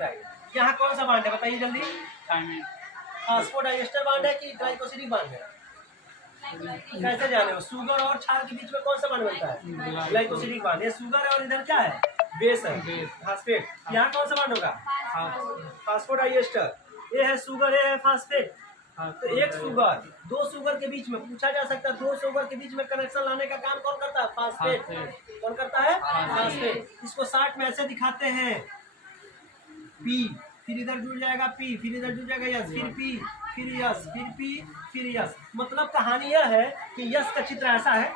Nucleotide. यहाँ कौन सा बांड है बताइए जल्दी। फास्फोडाइएस्टर बांड है कि ग्लाइकोसिडिक बांड है? कैसे जाने हो? शुगर और क्षार के बीच में कौन सा बांड बनता है? Glycosidic bond. ये शुगर है और इधर क्या है? बेस है, फास्फेट। यहाँ कौन सा बांड होगा? फास्फोडाइएस्टर। ये है शुगर, ये है फास्फेट। तो एक शुगर, दो शुगर के बीच में पूछा जा सकता है, दो शुगर के बीच में कनेक्शन लाने का काम कौन करता है? फास्फेट। कौन करता है? फास्फेट। इसको शार्ट में ऐसे दिखाते हैं, पी, फिर इधर जुड़ जाएगा पी, फिर इधर जुड़ जाएगा यस, फिर पी, फिर यस, फिर पी, फिर यस। मतलब कहानी यह है कि यस का चित्र ऐसा है,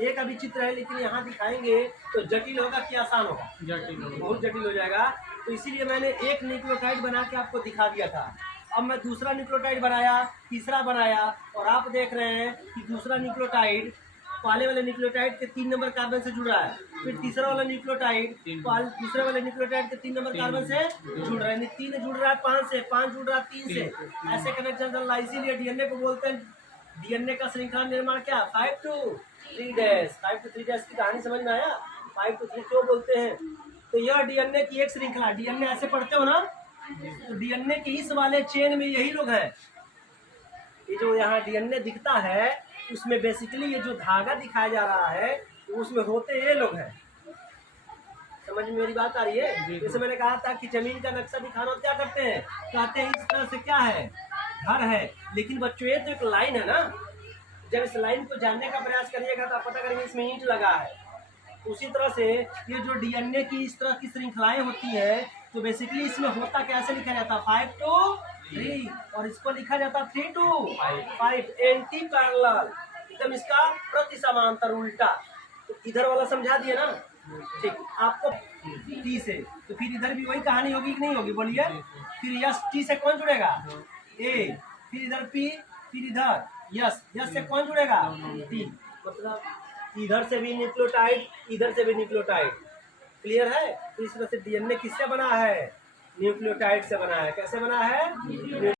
एक अभी चित्र है, लेकिन यहाँ दिखाएंगे तो जटिल होगा कि आसान होगा? बहुत जटिल हो जाएगा। तो इसीलिए मैंने एक न्यूक्लियोटाइड बना के आपको दिखा दिया था। अब मैं दूसरा न्यूक्लियोटाइड बनाया, तीसरा बनाया, और आप देख रहे हैं कि दूसरा न्यूक्लियोटाइड पहले वाले न्यूक्लियोटाइड के 3 नंबर कार्बन से जुड़ रहा है, फिर तीसरा वाला न्यूक्लियोटाइड दूसरे वाले न्यूक्लियोटाइड के 3 नंबर कार्बन से जुड़ रहा है, 3 जुड़ रहा है 5 से, 5 जुड़ रहा है 3 से, ऐसे कनेक्शन चल रहा है। इसीलिए डीएनए को बोलते हैं, डीएनए का श्रृंखला निर्माण क्या? 5 to 3' 5 to 3' की कहानी समझ में आया? 5 to 3 क्यों बोलते हैं? तो यह डीएनए की एक श्रृंखला, डीएनए ऐसे पढ़ते हो ना, तो डीएनए के इस वाले चेन में यही लोग हैं। ये जो यहाँ डीएनए दिखता है उसमें बेसिकली ये जो धागा दिखाया जा रहा है उसमें होते ये लोग हैं। समझ में मेरी बात आ रही है? जैसे मैंने कहा था कि जमीन का नक्शा दिखाना, क्या करते हैं? कहते हैं इस तरह से क्या है? घर है। लेकिन बच्चों ये तो एक लाइन है ना, जब इस लाइन को जानने का प्रयास करिएगा तो आप पता करेंगे इसमें ईंट लगा है। उसी तरह से ये जो डीएनए की इस तरह की श्रृंखलाएं होती है, तो बेसिकली इसमें होता कैसे लिखा जाता है? 5 to 3, और इसको लिखा जाता है 3 to 5, एंटी पैरेलल, एकदम इसका प्रति समांतर, उल्टा। तो इधर वाला समझा दिए ना? ठीक, आपको टी से, तो फिर इधर भी वही कहानी होगी कि नहीं होगी? बोलिए। फिर यस, टी से कौन जुड़ेगा? ए, फिर इधर पी, फिर इधर यस, यस से कौन जुड़ेगा? टी। मतलब इधर से भी न्यूक्लियोटाइड, इधर से भी न्यूक्लियोटाइड। क्लियर है? तो इस तरह से डीएनए किससे बना है? न्यूक्लियोटाइड से बना है। कैसे बना है?